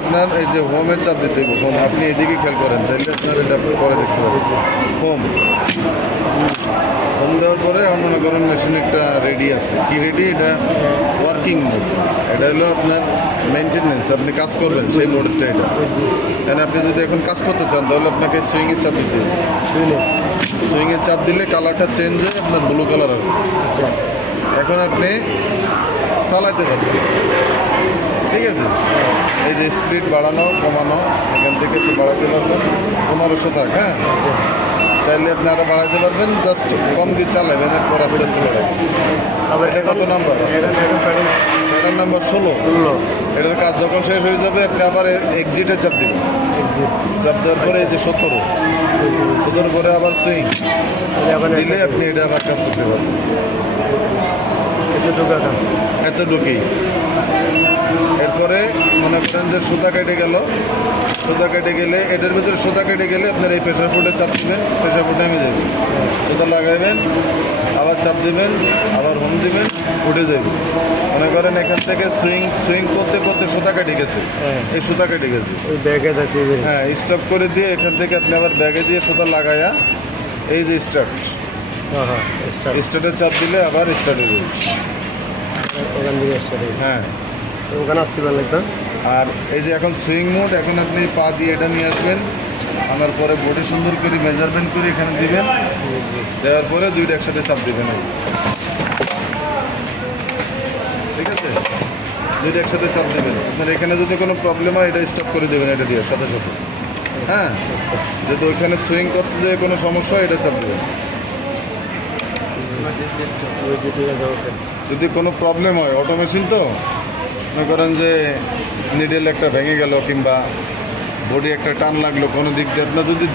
আপনার এই যে হোমের চাপ দিতে হবে। হোম আপনি এদিকে খেয়াল করেন, তাইলে আপনার এটা পরে দেখতে পাবেন। হোম হোম দেওয়ার পরে এখন মনে করেন মেশিন একটা রেডি আছে। কি রেডি? এটা ওয়ার্কিং মোড। এটা হলো আপনার মেনটেনেন্স, আপনি কাজ করবেন সেই মোডটা এটা। কারণ আপনি যদি এখন কাজ করতে চান তাহলে আপনাকে সুইংয়ের চাপ দিতে হবে। সুইংয়ের চাপ দিলে কালারটা চেঞ্জ হয়ে আপনার ব্লু কালার হবে। এখন আপনি চালাতে পারবেন, ঠিক আছে? এই যে স্পিড বাড়ানো কমানো, এখান থেকে একটু বাড়াতে পারবেন। 1500 থাক, হ্যাঁ, চাইলে আপনি আরও বাড়াতে পারবেন। জাস্ট কম দিয়ে চালাবেন, এরপর আস্তে আস্তে বাড়াবেন। আবার এটা কত নাম্বার? Pattern number 16। এটার কাজ যখন শেষ হয়ে যাবে আপনি আবার এক্সিটে চাপ দেবেন। চাপ দেওয়ার পরে এই যে 17 করে আবার সুইং দিলে আপনি এটা আবার কাজ করতে পারবেন। এতটুকুই। এরপরে মনে করেন যে সুতা কেটে গেল, সুতা কেটে গেলে এটার ভিতরে সুতা কেটে গেলে আপনার এই প্রেশার ফুটে চাপ দিবেন, প্রেশার ফুট নেমে যাবে। সুতা লাগাইবেন, আবার চাপ দিবেন, আবার হোম দিবেন, উঠে যাবে। মনে করেন এখান থেকে সুইং করতে করতে সুতা কেটে গেছে, এই সুতা কেটে গেছে, হ্যাঁ, স্টপ করে দিয়ে এখান থেকে আপনি আবার ব্যাগে দিয়ে সুতা লাগাইয়া এই যে স্টার্টের চাপ দিলে আবার স্টার্ট হয়ে যাবে। হ্যাঁ, ওখানে আসছি ভালো লাগবে। আর এই যে এখন সুইং মোড, এখন আপনি পা দিয়ে এটা নিয়ে আসবেন, আনার পরে বডি সুন্দর করে মেজারমেন্ট করে এখানে দিবেন। দেওয়ার পরে দুইটা একসাথে চাপ দিবেন, ঠিক আছে? দুইটা একসাথে চাপ দেবেন। আপনার এখানে যদি কোনো প্রবলেম হয় এটা স্টপ করে দেবেন, এটা দিয়ে সাথে সাথে। হ্যাঁ, যদি ওইখানে সুইং করতে যে কোনো সমস্যা হয় এটা চাপ দেবেন। যদি কোনো প্রবলেম হয়, অটো মেশিন তো, মনে করেন যে নিডেল একটা ভেঙে গেল কিংবা বডি একটা টান লাগলো কোনো দিক দিয়ে, আপনার যদি